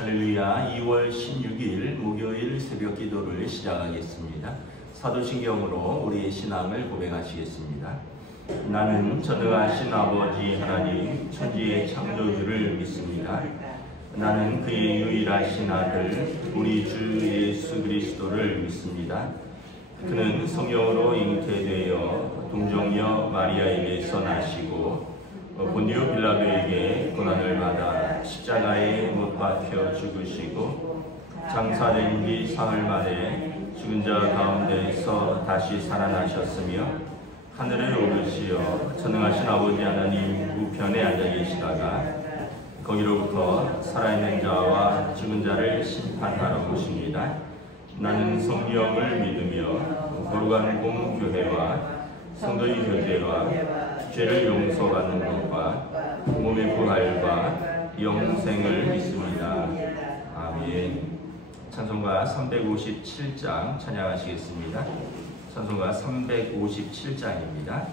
할렐루야. 2월 16일 목요일 새벽 기도를 시작하겠습니다. 사도신경으로 우리의 신앙을 고백하시겠습니다. 나는 전능하신 아버지 하나님 천지의 창조주를 믿습니다. 나는 그의 유일하신 아들 우리 주 예수 그리스도를 믿습니다. 그는 성령으로 잉태되어 동정녀 마리아에게서 나시고 본디오 빌라도에게 고난을 받아 십자가에 못 박혀 죽으시고 장사된 지 사흘 만에 죽은 자 가운데서 다시 살아나셨으며 하늘에 오르시어 전능하신 아버지 하나님 우편에 앉아 계시다가 거기로부터 살아있는 자와 죽은 자를 심판하러 오십니다. 나는 성령을 믿으며 거룩한 공교회와 성도의 교제와 죄를 용서받는 것과 몸의 부활과 영생을 믿습니다. 아멘. 찬송가 357장 찬양하시겠습니다. 찬송가 357장입니다.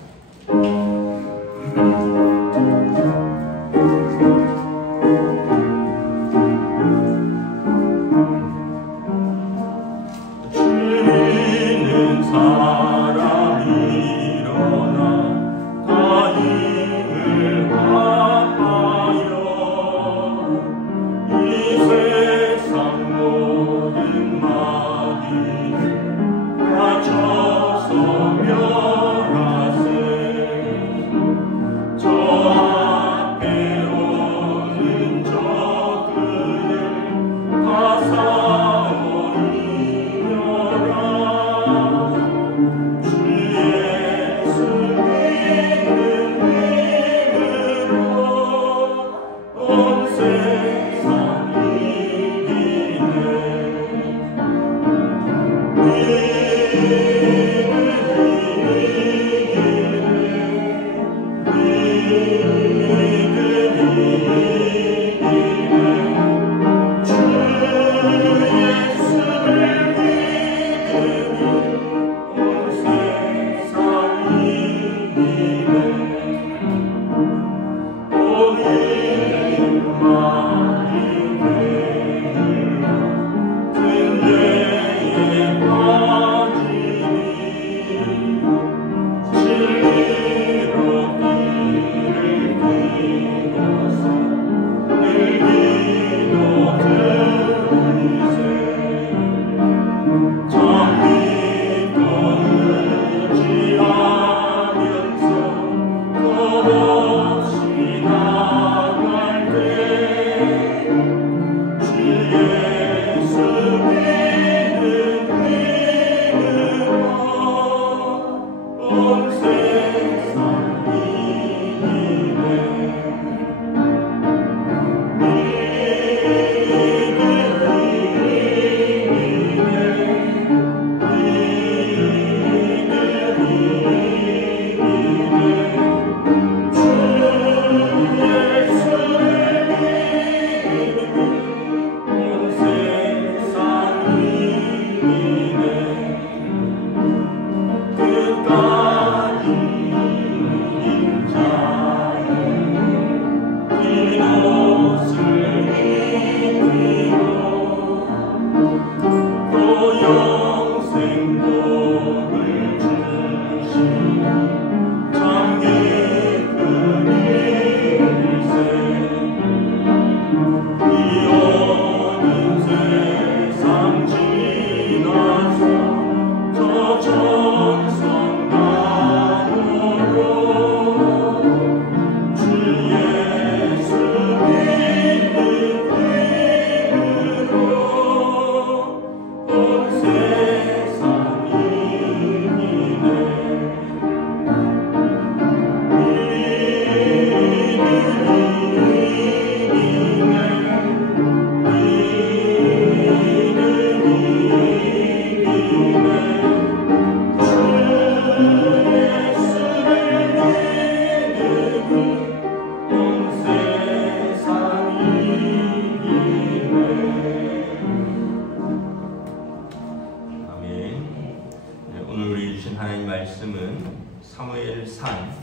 사무엘상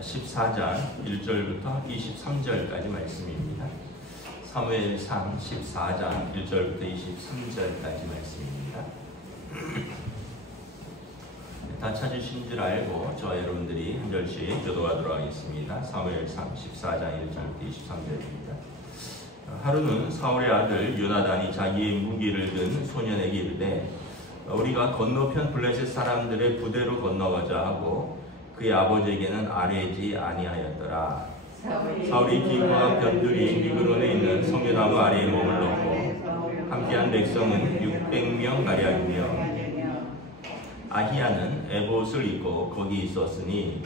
14장 1절부터 23절까지 말씀입니다. 사무엘상 14장 1절부터 23절까지 말씀입니다. 다 찾으신 줄 알고 저와 여러분들이 한 절씩 교도하도록 하겠습니다. 사무엘상 14장 1절부터 23절입니다. 하루는 사울의 아들 요나단이 자기의 무기를 든 소년에게 이르되 우리가 건너편 블레셋 사람들의 부대로 건너가자 하고 그의 아버지에게는 아뢰지 아니하였더라. 사울이 기브와 변두리 미그론에 있는 성묘나무 아래에 몸을 넣고 함께한 백성은 600명 가량이며 아히야는 에봇을 입고 거기 있었으니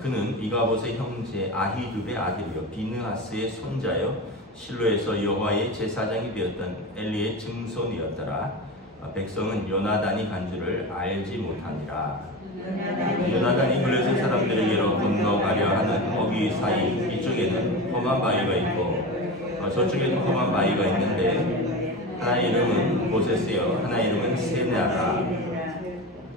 그는 이가봇의 형제 아히두베의 아들이요 비느하스의 손자요 실로에서 여호와의 제사장이 되었던 엘리의 증손이었더라. 백성은 요나단이 간 줄을 알지 못하니라. 요나단이 블레셋 사람들에게로 건너가려 하는 어귀 사이 이쪽에는 험한 바위가 있고 저쪽에는 험한 바위가 있는데 하나의 이름은 보세스요 하나의 이름은 세네아라.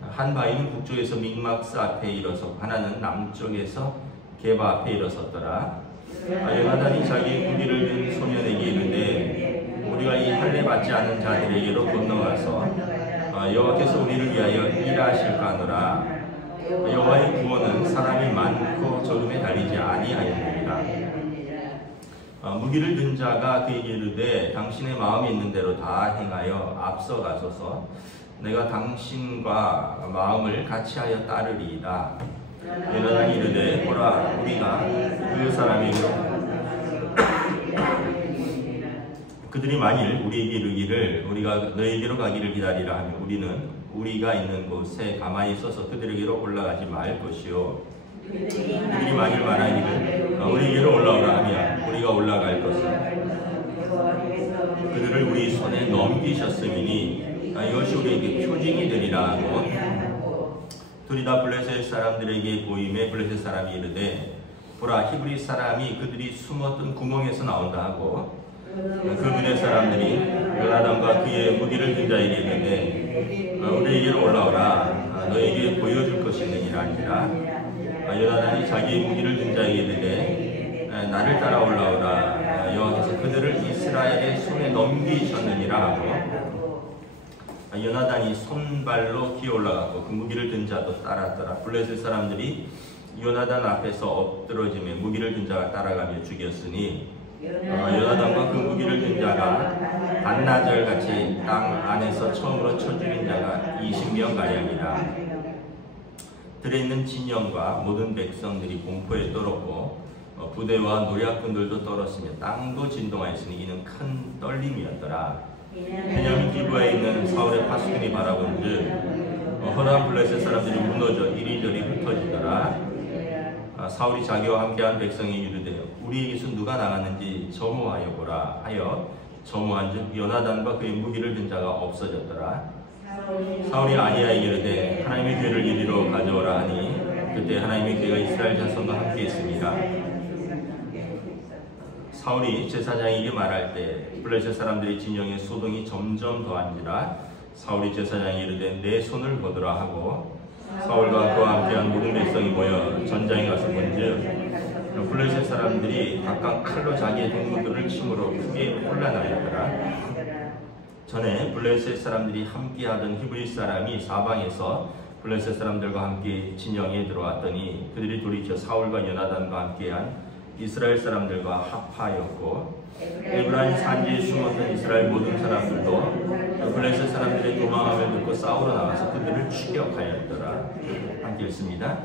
한 바위는 북쪽에서 믹막스 앞에 일어섰고 하나는 남쪽에서 게바 앞에 일어섰더라. 요나단이 자기의 무기를 든 소년에게 이르되 우리가 이 할례 받지 않은 자들에게로 건너가서 여호와께서 우리를 위하여 일하실까 하노라. 여호와의 구원은 사람이 많고 적음에 달리지 아니하였느니라. 무기를 든 자가 그에게 이르되 당신의 마음에 있는 대로 다 행하여 앞서가소서. 내가 당신과 마음을 같이하여 따르리이다. 요나단이 이르되 보라 우리가 그 사람에게로 그들이 만일 우리에게 이르기를 우리가 너에게로 가기를 기다리라 하면 우리는 우리가 있는 곳에 가만히 있어서 그들에게로 올라가지 말 것이요 그들이 만일 말하기를 우리에게로 올라오라 하면 우리가 올라갈 것은 그들을 우리 손에 넘기셨음이니 이것이 우리에게 표징이 되리라 하고 둘이 다 블레셋 사람들에게 보임에 블레셋 사람이 이르되 보라 히브리 사람이 그들이 숨었던 구멍에서 나온다 하고 그 블레셋 사람들이 요나단과 그의 무기를 든 자에게 이르되 우리에게로 올라오라 너에게 보여줄 것이 있느니라 하니라. 요나단이 자기의 무기를 든 자에게 이르되 나를 따라 올라오라 여호와께서 그들을 이스라엘의 손에 넘기셨느니라 하고 요나단이 손발로 기어 올라갔고 그 무기를 든 자도 따랐더라. 블레셋 사람들이 요나단 앞에서 엎드러지며 무기를 든 자가 따라가며 죽였으니 요나단과 그 무기를 든 자가 반나절 같이 땅 안에서 처음으로 쳐 죽인 자가 20명 가량이라. 들에 있는 진영과 모든 백성들이 공포에 떨었고 부대와 노략군들도 떨었으며 땅도 진동하였으니 이는 큰 떨림이었더라. 베냐민 기브아에 있는 사울의 파수꾼이 바라본즉 허다한 블레셋 사람들이 무너져 이리저리 흩어지더라. 사울이 자기와 함께한 백성이 이르되 우리에게서 누가 나갔는지 점호하여 보라 하여 점호한즉 요나단과 그의 무기를 든 자가 없어졌더라. 사울이 아히야에게 이르되 하나님의 괴를 이리로 가져오라 하니 그때 하나님의 괴가 이스라엘 자손과 함께 있습니다. 사울이 제사장에게 말할 때 블레셋 사람들의 진영에 소동이 점점 더한지라. 사울이 제사장에게 이르되 내 손을 거두라 하고 사울과 그와 함께한 모든 백성이 모여 전장에 가서 본즉 블레셋 사람들이 각각 칼로 자기의 동무들을 침으로 크게 혼란하였더라. 전에 블레셋 사람들이 함께하던 히브리 사람이 사방에서 블레셋 사람들과 함께 진영에 들어왔더니 그들이 돌이켜 사울과 요나단과 함께한 이스라엘 사람들과 합하였고 에브라임 산지에 숨었던 이스라엘 모든 사람들도 블레셋 사람들의 도망함을 듣고 싸우러 나와서 그들을 추격하였더라. 함께 읽습니다.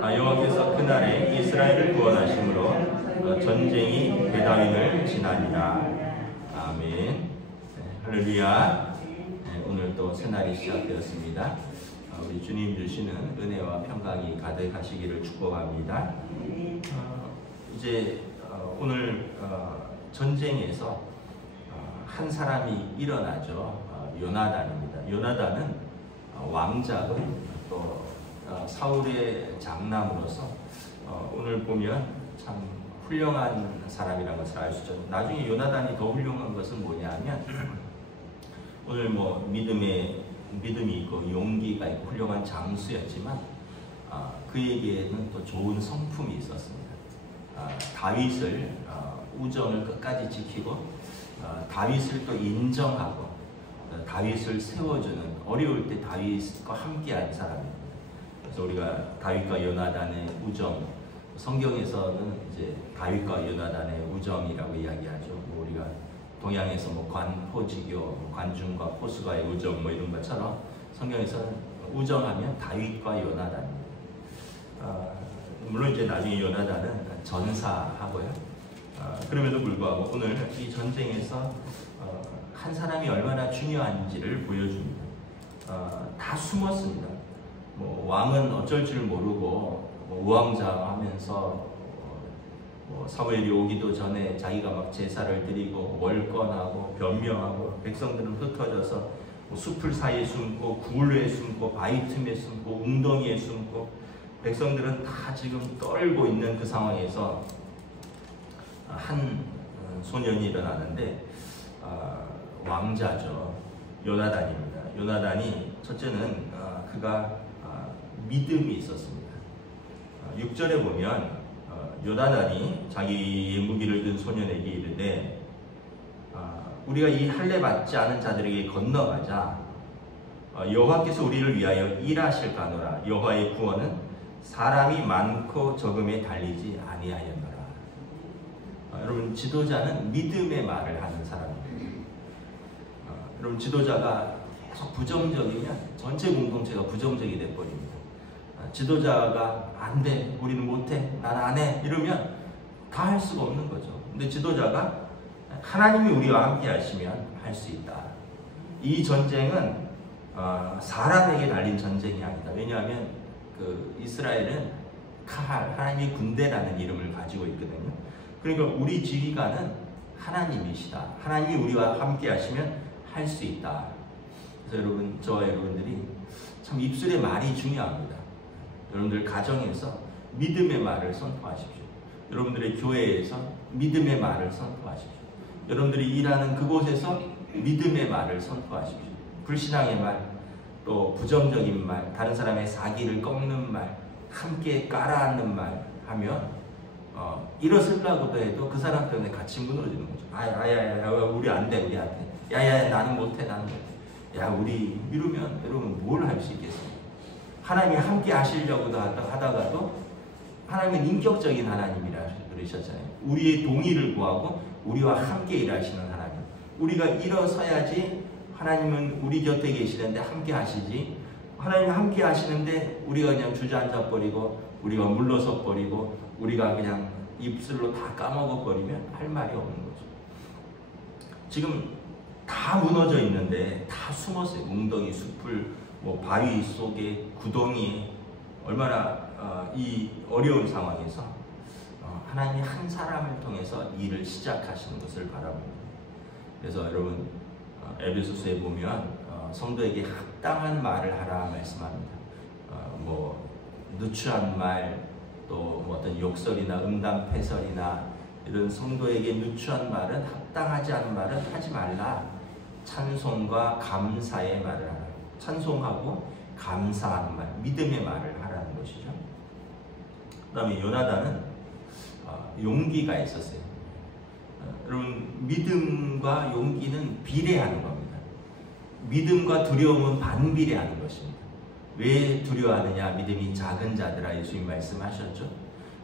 여호와께서 그날에 이스라엘을 구원하심으로 전쟁이 베다윈을 지나니라. 아멘. 할렐루야. 오늘 또 새날이 시작되었습니다. 우리 주님 주시는 은혜와 평강이 가득하시기를 축복합니다. 이제 오늘 전쟁에서 한 사람이 일어나죠. 요나단입니다. 요나단은 왕자고 또 사울의 장남으로서 오늘 보면 참 훌륭한 사람이라는 것을 알 수 있죠. 나중에 요나단이 더 훌륭한 것은 뭐냐면 오늘 뭐 믿음이 있고 용기가 있고 훌륭한 장수였지만 그에게는 또 좋은 성품이 있었습니다. 다윗을 우정을 끝까지 지키고 다윗을 또 인정하고 다윗을 세워주는, 어려울 때 다윗과 함께한 사람입니다. 그래서 우리가 다윗과 요나단의 우정, 성경에서는 이제 다윗과 요나단의 우정이라고 이야기하죠. 우리가 동양에서 관포지교, 관중과 포수가의 우정 이런 것처럼 성경에서는 우정하면 다윗과 요나단입니다. 물론 이제 나중에 요나단은 전사하고요. 그럼에도 불구하고 오늘 이 전쟁에서 한 사람이 얼마나 중요한지를 보여줍니다. 다 숨었습니다. 왕은 어쩔 줄 모르고 우왕좌왕하면서 사무엘이 오기도 전에 자기가 막 제사를 드리고 월권하고 변명하고, 백성들은 흩어져서 숲을 사이에 숨고 굴에 숨고 바위 틈에 숨고 웅덩이에 숨고, 백성들은 다 지금 떨고 있는 그 상황에서 한 소년이 일어나는데 왕자죠. 요나단입니다. 요나단이 첫째는 그가 믿음이 있었습니다. 6절에 보면 요나단이 자기의 무기를 든 소년에게 이르되 우리가 이 할례 받지 않은 자들에게 건너가자. 여호와께서 우리를 위하여 일하실까노라. 여호와의 구원은 사람이 많고 적음에 달리지 아니하였노라. 여러분, 지도자는 믿음의 말을 하는 사람입니다. 여러분, 지도자가 계속 부정적이면 전체 공동체가 부정적이 돼버립니다. 지도자가 안 돼, 우리는 못해, 난 안 해 이러면 다 할 수가 없는 거죠. 근데 지도자가 하나님이 우리와 함께 하시면 할 수 있다. 이 전쟁은 사람에게 달린 전쟁이 아니다. 왜냐하면 그 이스라엘은 카할, 하나님의 군대라는 이름을 가지고 있거든요. 그러니까 우리 지휘관은 하나님이시다. 하나님이 우리와 함께 하시면 할 수 있다. 그래서 여러분, 저와 여러분들이 참 입술의 말이 중요합니다. 여러분들 가정에서 믿음의 말을 선포하십시오. 여러분들의 교회에서 믿음의 말을 선포하십시오. 여러분들이 일하는 그곳에서 믿음의 말을 선포하십시오. 불신앙의 말, 또 부정적인 말, 다른 사람의 사기를 꺾는 말, 함께 깔아앉는 말 하면 일어서려고도 해도 그 사람 때문에 같이 무너지는 거죠. 아야야야, 우리 안 돼, 우리 안 돼. 야야, 나는 못해, 나는 못해. 야, 우리 이러면 여러분 뭘 할 수 있겠습니까? 하나님이 함께 하시려고도 하다가도 하나님은 인격적인 하나님이라 그러셨잖아요. 우리의 동의를 구하고 우리와 함께 일하시는 하나님. 우리가 일어서야지 하나님은 우리 곁에 계시는데 함께 하시지. 하나님 함께 하시는데 우리가 그냥 주저앉아 버리고, 우리가 물러서 버리고, 우리가 그냥 입술로 다 까먹어 버리면 할 말이 없는 거죠. 지금 다 무너져 있는데 다 숨었어요. 웅덩이, 숲을, 바위 속에, 구덩이에. 얼마나 이 어려운 상황에서 하나님이 한 사람을 통해서 일을 시작하시는 것을 바라봅니다. 그래서 여러분, 에베소서에 보면 성도에게 합당한 말을 하라 말씀합니다. 누추한 말, 또 어떤 욕설이나 음담패설이나 이런 성도에게 누추한 말은, 합당하지 않은 말은 하지 말라. 찬송과 감사의 말을 하라. 찬송하고 감사하는 말, 믿음의 말을 하라는 것이죠. 그 다음에 요나단은 용기가 있었어요. 여러분, 믿음과 용기는 비례하는 겁니다. 믿음과 두려움은 반비례하는 것입니다. 왜 두려워하느냐? 믿음이 작은 자들아, 예수님 말씀하셨죠.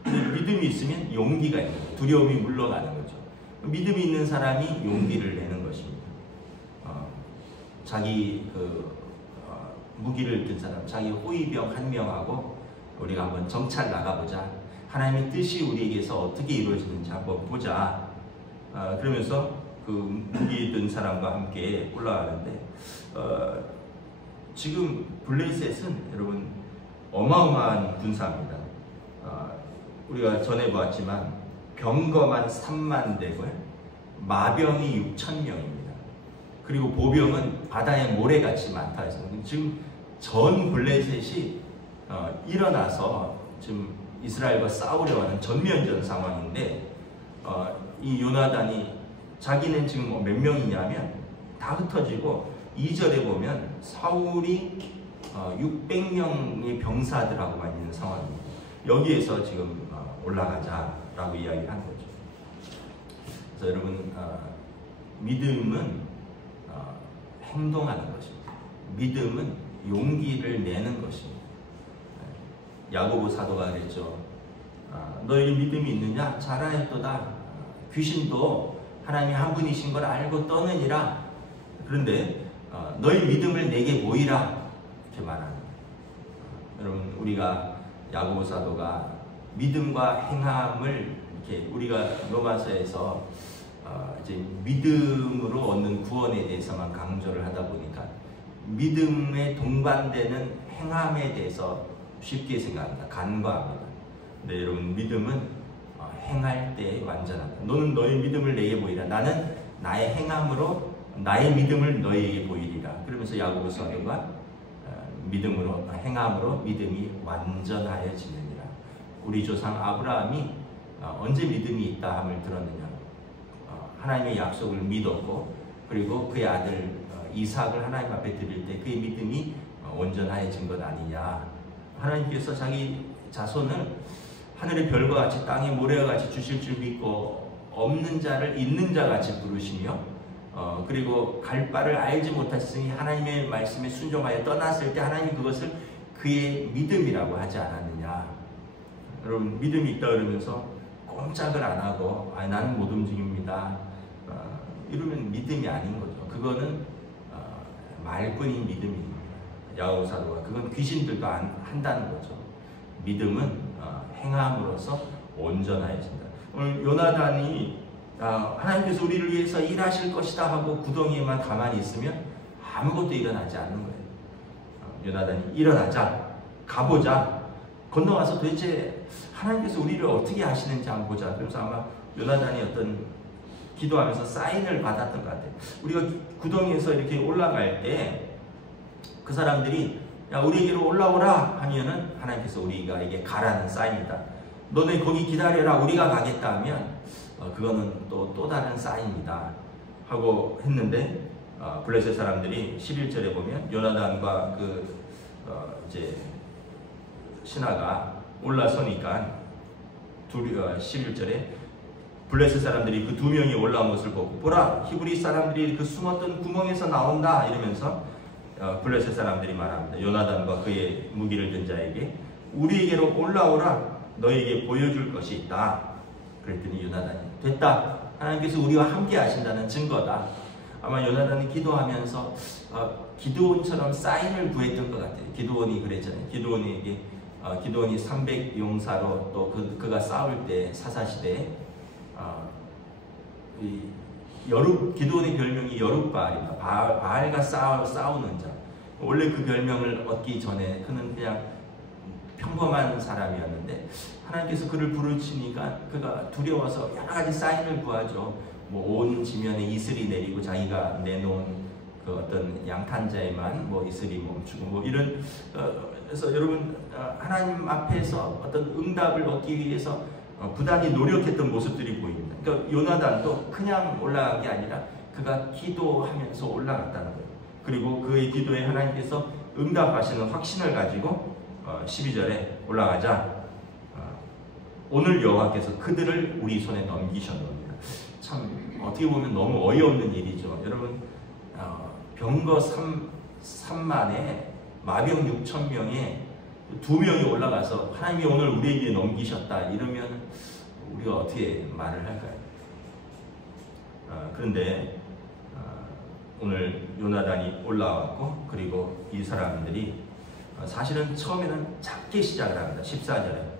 믿음이 있으면 용기가 있는 거죠. 두려움이 물러가는 거죠. 믿음이 있는 사람이 용기를 내는 것입니다. 자기 무기를 든 사람, 자기 호위병 한 명하고 우리가 한번 정찰 나가보자. 하나님의 뜻이 우리에게서 어떻게 이루어지는지 한번 보자. 그러면서 그 무기 든 사람과 함께 올라가는데, 지금 블레셋은 여러분 어마어마한 군사입니다. 우리가 전에 보았지만 병거만 3만 대고요, 마병이 6,000명입니다. 그리고 보병은 바다의 모래같이 많다 해서 지금 전 블레셋이 일어나서 지금 이스라엘과 싸우려 하는 전면전 상황인데, 이 요나단이 자기는 지금 몇 명이냐면 다 흩어지고, 2절에 보면 사울이 600명의 병사들하고만 있는 상황입니다. 여기에서 지금 올라가자라고 이야기를 한 거죠. 그래서 여러분, 믿음은 행동하는 것입니다. 믿음은 용기를 내는 것입니다. 야고보 사도가 그랬죠. 너희 믿음이 있느냐? 자라했도다. 귀신도 하나님이 한 분이신 걸 알고 떠느니라. 그런데 너희 믿음을 내게 보이라. 이렇게 말합니다. 여러분, 우리가 야고보 사도가 믿음과 행함을 이렇게 우리가 로마서에서 이제 믿음으로 얻는 구원에 대해서만 강조를 하다 보니까 믿음에 동반되는 행함에 대해서 쉽게 생각합니다. 간과합니다. 근데 여러분, 믿음은 행할 때 완전하다. 너는 너의 믿음을 내게 보이라. 나는 나의 행함으로 나의 믿음을 너희에게 보이리라. 그러면서 야고보 사도가 믿음으로, 행함으로 믿음이 완전하여지느니라. 우리 조상 아브라함이 언제 믿음이 있다 함을 들었느냐? 하나님의 약속을 믿었고, 그리고 그의 아들 이삭을 하나님 앞에 드릴 때 그의 믿음이 온전하여진 것 아니냐. 하나님께서 자기 자손을 하늘의 별과 같이 땅의 모래와 같이 주실 줄 믿고 없는 자를 있는 자 같이 부르시며, 그리고 갈 바를 알지 못하시니 하나님의 말씀에 순종하여 떠났을 때 하나님이 그것을 그의 믿음이라고 하지 않았느냐. 여러분, 믿음이 있다 그러면서 꼼짝을 안 하고 나는 못 움직입니다, 이러면 믿음이 아닌 거죠. 그거는 말뿐인 믿음입니다. 야고보 사도가 그건 귀신들도 안 한다는 거죠. 믿음은 행함으로써 온전하여진다. 오늘 요나단이 하나님께서 우리를 위해서 일하실 것이다 하고 구덩이에만 가만히 있으면 아무것도 일어나지 않는 거예요. 요나단이 일어나자, 가보자, 건너가서 도대체 하나님께서 우리를 어떻게 하시는지 한번 보자. 그래서 아마 요나단이 어떤 기도하면서 사인을 받았던 것 같아요. 우리가 구덩이에서 이렇게 올라갈 때 그 사람들이 야, 우리에게로 올라오라 하면은 하나님께서 우리에게 가라는 사인이다. 너네 거기 기다려라, 우리가 가겠다 하면 그거는 또 다른 사인이다 하고 했는데, 블레셋 사람들이 11절에 보면 요나단과 이제 신하가 올라서니까 11절에 블레셋 사람들이 그 두 명이 올라온 것을 보고 보라, 히브리 사람들이 그 숨었던 구멍에서 나온다 이러면서 블레셋 사람들이 말합니다. 요나단과 그의 무기를 든 자에게 우리에게로 올라오라, 너에게 보여줄 것이 있다. 그랬더니 요나단이 됐다, 하나님께서 우리와 함께 하신다는 증거다. 아마 요나단이 기도하면서 기드온처럼 사인을 구했던 것 같아요. 기드온이 그랬잖아요. 기드온이 300용사로 또 그가 싸울 때 사사시대에 기드온의 별명이 여룻바알입니다. 바알과 싸우는 자. 원래 그 별명을 얻기 전에 그는 그냥 평범한 사람이었는데 하나님께서 그를 부르시니까 그가 두려워서 여러 가지 사인을 구하죠. 뭐 온 지면에 이슬이 내리고 자기가 내놓은 그 어떤 양탄자에만 뭐 이슬이 멈추고 뭐 이런 그래서 여러분, 하나님 앞에서 어떤 응답을 얻기 위해서 부단히 노력했던 모습들이 보입니다. 그러니까 요나단도 그냥 올라간 게 아니라 그가 기도하면서 올라갔다는 거예요. 그리고 그의 기도에 하나님께서 응답하시는 확신을 가지고 12절에 올라가자, 오늘 여호와께서 그들을 우리 손에 넘기셨노라. 참 어떻게 보면 너무 어이없는 일이죠. 여러분, 병거 3만에 마병 6,000명에 2명이 올라가서 하나님이 오늘 우리에게 넘기셨다 이러면 우리가 어떻게 말을 할까요? 그런데 오늘 요나단이 올라왔고, 그리고 이 사람들이 사실은 처음에는 작게 시작을 합니다. 14절에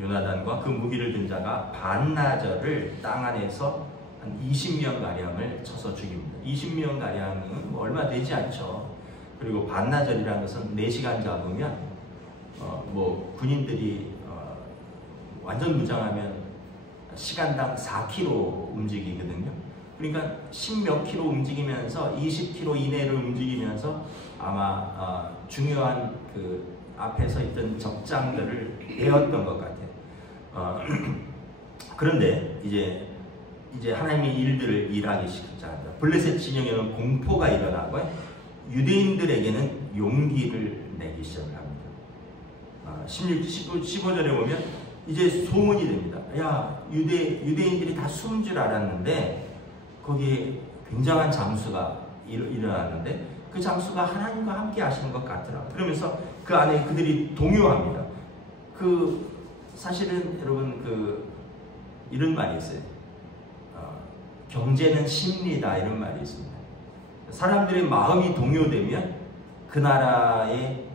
요나단과 그 무기를 든 자가 반나절을 땅 안에서 한 20명가량을 쳐서 죽입니다. 20명가량은 뭐 얼마 되지 않죠. 그리고 반나절이라는 것은 4시간 잡으면 뭐 군인들이 완전 무장하면 시간당 4km 움직이거든요. 그러니까 10몇 킬로 움직이면서 20km 이내를 움직이면서 아마 중요한 그 앞에 서 있던 적장들을 배웠던 것 같아요. 그런데 이제 하나님의 일들을 일하기 시작합니다. 블레셋 진영에는 공포가 일어나고 유대인들에게는 용기를 내기 시작을 합니다. 15절에 보면 이제 소문이 됩니다. 야, 유대인들이 다 숨은 줄 알았는데 거기에 굉장한 장수가 일어났는데 그 장수가 하나님과 함께 하시는 것 같더라고요. 그러면서 그 안에 그들이 동요합니다. 사실은 여러분 이런 말이 있어요. 경제는 심리다, 이런 말이 있습니다. 사람들의 마음이 동요되면 그 나라의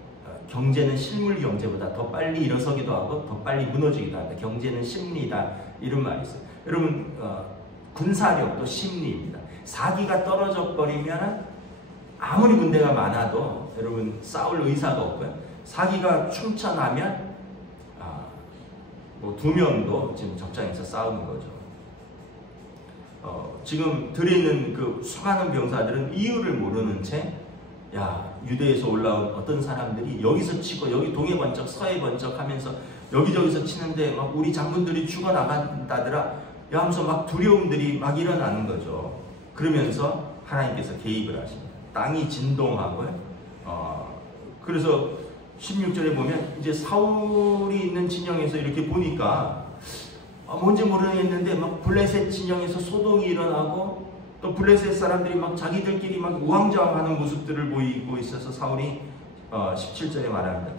경제는 실물 경제보다 더 빨리 일어서기도 하고 더 빨리 무너지기도 한다. 경제는 심리다, 이런 말이 있어요. 여러분 군사력도 심리입니다. 사기가 떨어져 버리면 아무리 문제가 많아도 여러분 싸울 의사가 없고요. 사기가 충천하면 뭐 2명도 지금 적장에서 싸우는 거죠. 지금 들어있는 그 수많은 병사들은 이유를 모르는 채 유대에서 올라온 어떤 사람들이 여기서 치고 여기 동해 번쩍 서해 번쩍 하면서 여기저기서 치는데 막 우리 장군들이 죽어나간다더라 하면서 막 두려움들이 막 일어나는 거죠. 그러면서 하나님께서 개입을 하십니다. 땅이 진동하고요. 그래서 16절에 보면 이제 사울이 있는 진영에서 이렇게 보니까 뭔지 모르겠는데 막 블레셋 진영에서 소동이 일어나고 또 블레셋 사람들이 막 자기들끼리 막 우왕좌왕하는 모습들을 보이고 있어서 사울이 17절에 말합니다.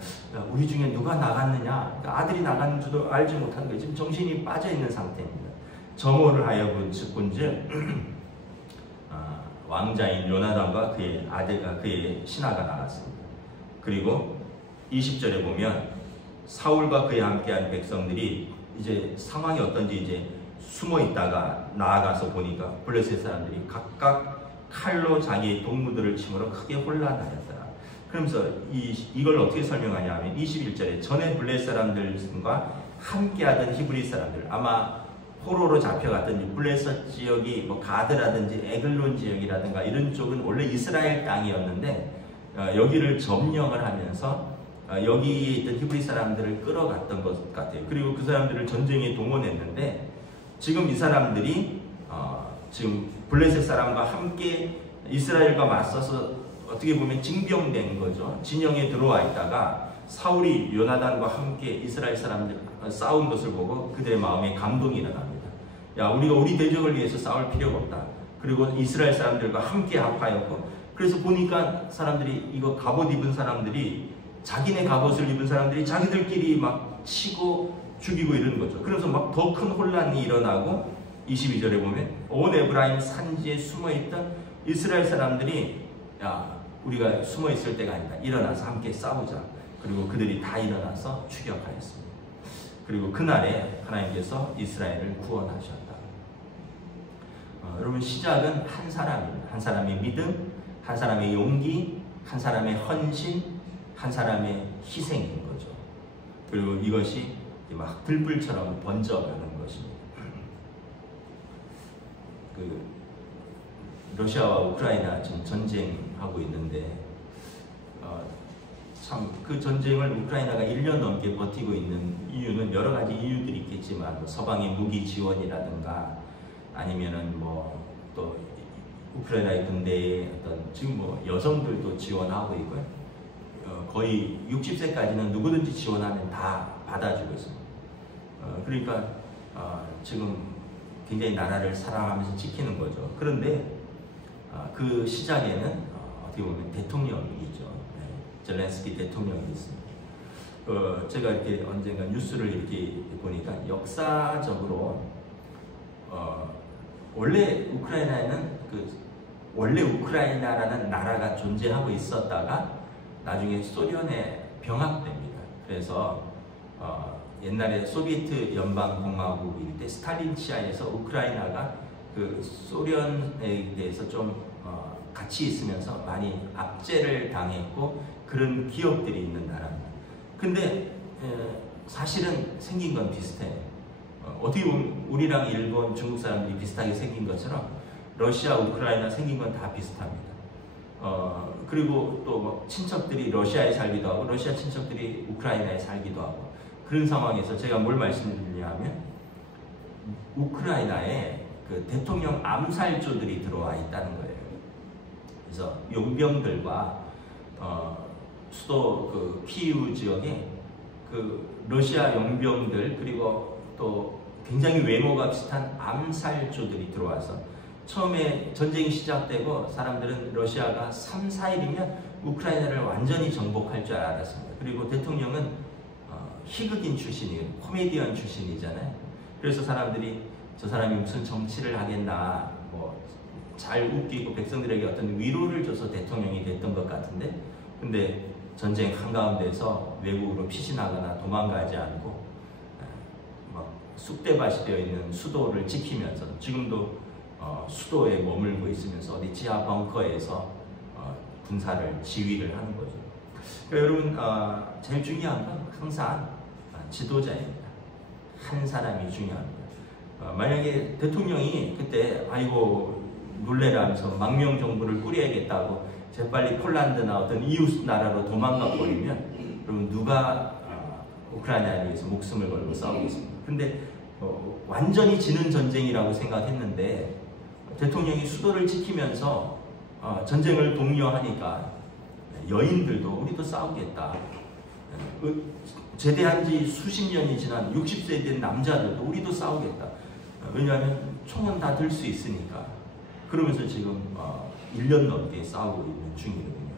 우리 중에 누가 나갔느냐? 그러니까 아들이 나간 줄도 알지 못하는 거예요. 지금 정신이 빠져 있는 상태입니다. 정오를 하여 군즉 왕자인 요나단과 그의 아들과 그의 신하가 나갔습니다. 그리고 20절에 보면 사울과 그에 함께한 백성들이 이제 상황이 어떤지 이제 숨어 있다가 나아가서 보니까 블레셋 사람들이 각각 칼로 자기의 동무들을 침으로 크게 혼란하였더라. 그러면서 이걸 어떻게 설명하냐 하면 21절에 전에 블레셋 사람들과 함께하던 히브리 사람들, 아마 포로로 잡혀갔던 블레셋 지역이 뭐 가드라든지 에글론 지역이라든가 이런 쪽은 원래 이스라엘 땅이었는데 여기를 점령을 하면서 여기에 있던 히브리 사람들을 끌어갔던 것 같아요. 그리고 그 사람들을 전쟁에 동원했는데 지금 이 사람들이 지금 블레셋 사람과 함께 이스라엘과 맞서서 어떻게 보면 징병된 거죠. 진영에 들어와 있다가 사울이 요나단과 함께 이스라엘 사람들 싸운 것을 보고 그들의 마음에 감동이 일어납니다. 우리가 우리 대적을 위해서 싸울 필요가 없다. 그리고 이스라엘 사람들과 함께 합하였고, 그래서 보니까 사람들이 이거 갑옷 입은 사람들이 자기네 갑옷을 입은 사람들이 자기들끼리 막 치고 죽이고 이러는 거죠. 그래서 막 더 큰 혼란이 일어나고 22절에 보면 온 에브라임 산지에 숨어있던 이스라엘 사람들이 우리가 숨어있을 때가 아니다. 일어나서 함께 싸우자. 그리고 그들이 다 일어나서 추격하였습니다. 그리고 그날에 하나님께서 이스라엘을 구원하셨다. 여러분 시작은 한 사람입니다. 한 사람의 믿음, 한 사람의 용기, 한 사람의 헌신, 한 사람의 희생인 거죠. 그리고 이것이 막 들불처럼 번져가는 것입니다. 러시아와 우크라이나 지금 전쟁하고 있는데 참 그 전쟁을 우크라이나가 1년 넘게 버티고 있는 이유는 여러 가지 이유들이 있겠지만 서방의 무기 지원이라든가 아니면은 뭐 또 우크라이나의 군대에 지금 뭐 여성들도 지원하고 있고요. 거의 60세까지는 누구든지 지원하면 다 받아주고 있습니다. 그러니까 지금 굉장히 나라를 사랑하면서 지키는 거죠. 그런데 그 시작에는 어떻게 보면 대통령이죠. 젤렌스키 대통령이 있습니다. 제가 이렇게 언젠가 뉴스를 이렇게 보니까 역사적으로 원래 우크라이나에는 원래 우크라이나라는 나라가 존재하고 있었다가 나중에 소련에 병합됩니다. 그래서 옛날에 소비에트 연방공화국일 때 스탈린 치하에서 우크라이나가 그 소련에 대해서 좀 같이 있으면서 많이 압제를 당했고 그런 기업들이 있는 나라입니다. 근데 사실은 생긴 건 비슷해요. 어떻게 보면 우리랑 일본, 중국 사람들이 비슷하게 생긴 것처럼 러시아, 우크라이나 생긴 건 다 비슷합니다. 그리고 또 뭐 친척들이 러시아에 살기도 하고 러시아 친척들이 우크라이나에 살기도 하고 그런 상황에서 제가 뭘 말씀드리냐면 우크라이나에 그 대통령 암살조들이 들어와 있다는 거예요. 그래서 용병들과 수도 그 키이우 지역에 그 러시아 용병들 그리고 또 굉장히 외모가 비슷한 암살조들이 들어와서 처음에 전쟁이 시작되고 사람들은 러시아가 3, 4일이면 우크라이나를 완전히 정복할 줄 알았습니다. 그리고 대통령은 희극인 출신이에요. 코미디언 출신이잖아요. 그래서 사람들이 저 사람이 무슨 정치를 하겠나, 뭐 잘 웃기고 백성들에게 어떤 위로를 줘서 대통령이 됐던 것 같은데, 근데 전쟁 한가운데서 외국으로 피신하거나 도망가지 않고 막 쑥대밭이 되어 있는 수도를 지키면서 지금도 수도에 머물고 있으면서 어디 지하 벙커에서 군사를 지휘를 하는 거죠. 그러니까 여러분, 제일 중요한 건 항상 지도자입니다. 한 사람이 중요합니다. 만약에 대통령이 그때 아이고 놀래라 하면서 망명 정부를 꾸려야겠다고 재빨리 폴란드나 어떤 이웃 나라로 도망가 버리면 그럼 누가 우크라이나에 위해서 목숨을 걸고 싸우겠습니까? 근데 완전히 지는 전쟁이라고 생각했는데 대통령이 수도를 지키면서 전쟁을 독려하니까 여인들도 우리도 싸우겠다. 제대한 지 수십 년이 지난 60세 된 남자들도 우리도 싸우겠다. 왜냐하면 총은 다 들 수 있으니까. 그러면서 지금 1년 넘게 싸우고 있는 중이거든요.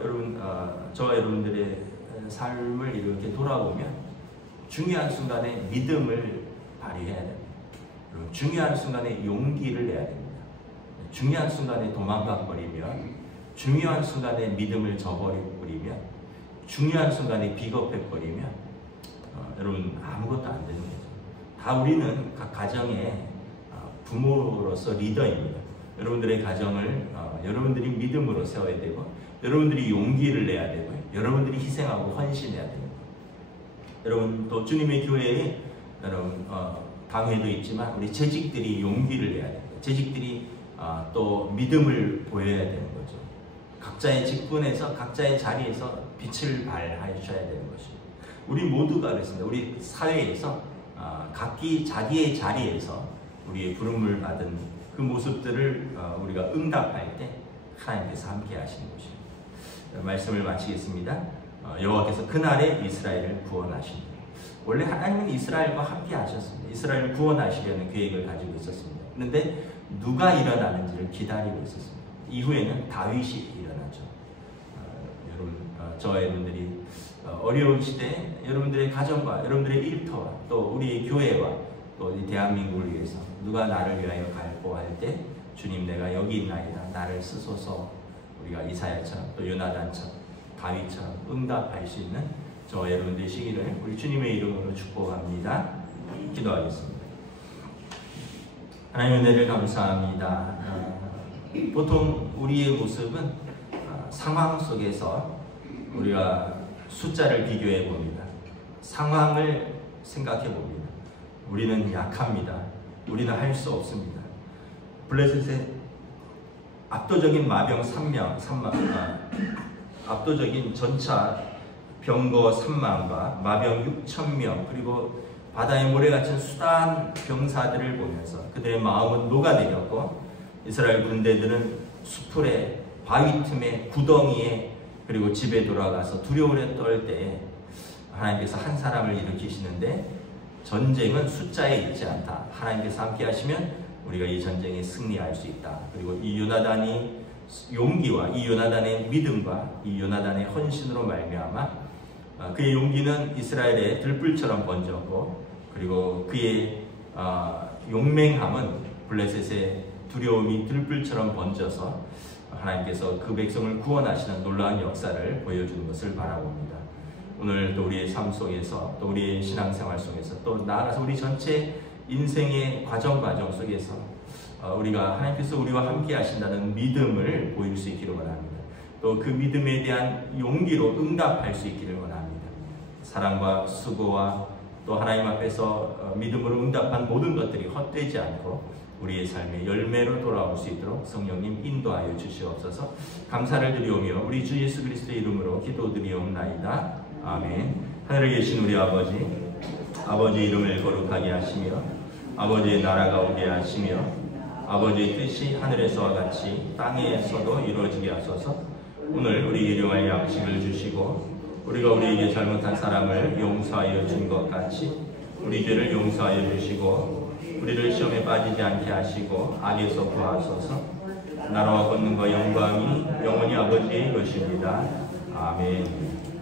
여러분, 저와 여러분들의 삶을 이렇게 돌아보면 중요한 순간에 믿음을 발휘해야 됩니다. 중요한 순간에 용기를 내야 됩니다. 중요한 순간에 도망가 버리면, 중요한 순간에 믿음을 저버리면, 중요한 순간에 비겁해 버리면 여러분 아무것도 안 되는 거죠. 다 우리는 각 가정의 부모로서 리더입니다. 여러분들의 가정을 여러분들이 믿음으로 세워야 되고, 여러분들이 용기를 내야 되고, 여러분들이 희생하고 헌신해야 됩니다. 여러분, 또 주님의 교회에 여러분 당회도 있지만 우리 재직들이 용기를 내야 됩니다. 재직들이 또 믿음을 보여야 되는 거죠. 각자의 직분에서 각자의 자리에서 빛을 발하셔야 되는 것입니다. 우리 모두가 그렇습니다. 우리 사회에서 각기 자기의 자리에서 우리의 부름을 받은 그 모습들을 우리가 응답할 때 하나님께서 함께 하시는 것입니다. 말씀을 마치겠습니다. 여호와께서 그날에 이스라엘을 구원하십니다. 원래 하나님은 이스라엘과 함께 하셨습니다. 이스라엘을 구원하시려는 계획을 가지고 있었습니다. 그런데 누가 일어나는지를 기다리고 있었습니다. 이후에는 다윗이 일어나죠. 여러분, 저와 여러분들이 어려운 시대에 여러분들의 가정과 여러분들의 일터와 또 우리의 교회와 또 이 대한민국을 위해서 누가 나를 위하여 갈고 할 때 주님 내가 여기 있나이다 나를 쓰소서, 우리가 이사야처럼 또 요나단처럼 다윗처럼 응답할 수 있는 저와 여러분 되시기를 우리 주님의 이름으로 축복합니다. 기도하겠습니다. 하나님 은혜를 감사합니다. 보통 우리의 모습은 상황 속에서 우리가 숫자를 비교해 봅니다. 상황을 생각해 봅니다. 우리는 약합니다. 우리는 할 수 없습니다. 블레셋의 압도적인 마병 3만, 압도적인 전차 병거 3만과 마병 6,000명, 그리고 바다의 모래같은 수단 병사들을 보면서 그들의 마음은 녹아내렸고, 이스라엘 군대들은 수풀에 바위 틈에 구덩이에 그리고 집에 돌아가서 두려움에 떨 때에 하나님께서 한 사람을 일으키시는데, 전쟁은 숫자에 있지 않다. 하나님께서 함께 하시면 우리가 이 전쟁에 승리할 수 있다. 그리고 이 요나단이 용기와 이 요나단의 믿음과 이 요나단의 헌신으로 말미암아 그의 용기는 이스라엘의 들불처럼 번졌고, 그리고 그의 용맹함은 블레셋의 두려움이 들불처럼 번져서 하나님께서 그 백성을 구원하시는 놀라운 역사를 보여주는 것을 바라봅니다. 오늘 또 우리의 삶 속에서, 또 우리의 신앙생활 속에서, 또 나아가서 우리 전체 인생의 과정 속에서 우리가 하나님께서 우리와 함께 하신다는 믿음을 보일 수 있기를 원합니다. 또 그 믿음에 대한 용기로 응답할 수 있기를 원합니다. 사랑과 수고와 또 하나님 앞에서 믿음으로 응답한 모든 것들이 헛되지 않고 우리의 삶의 열매로 돌아올 수 있도록 성령님 인도하여 주시옵소서. 감사를 드리오며 우리 주 예수 그리스도의 이름으로 기도드리옵나이다. 아멘. 하늘에 계신 우리 아버지, 아버지의 이름을 거룩하게 하시며 아버지의 나라가 오게 하시며 아버지의 뜻이 하늘에서와 같이 땅에서도 이루어지게 하소서. 오늘 우리 일용할 양식을 주시고 우리가 우리에게 잘못한 사람을 용서하여 준 것 같이 우리 죄를 용서하여 주시고 우리를 시험에 빠지지 않게 하시고 악에서 구하소서. 나라와 권능과 영광이 영원히 아버지의 것입니다. 아멘.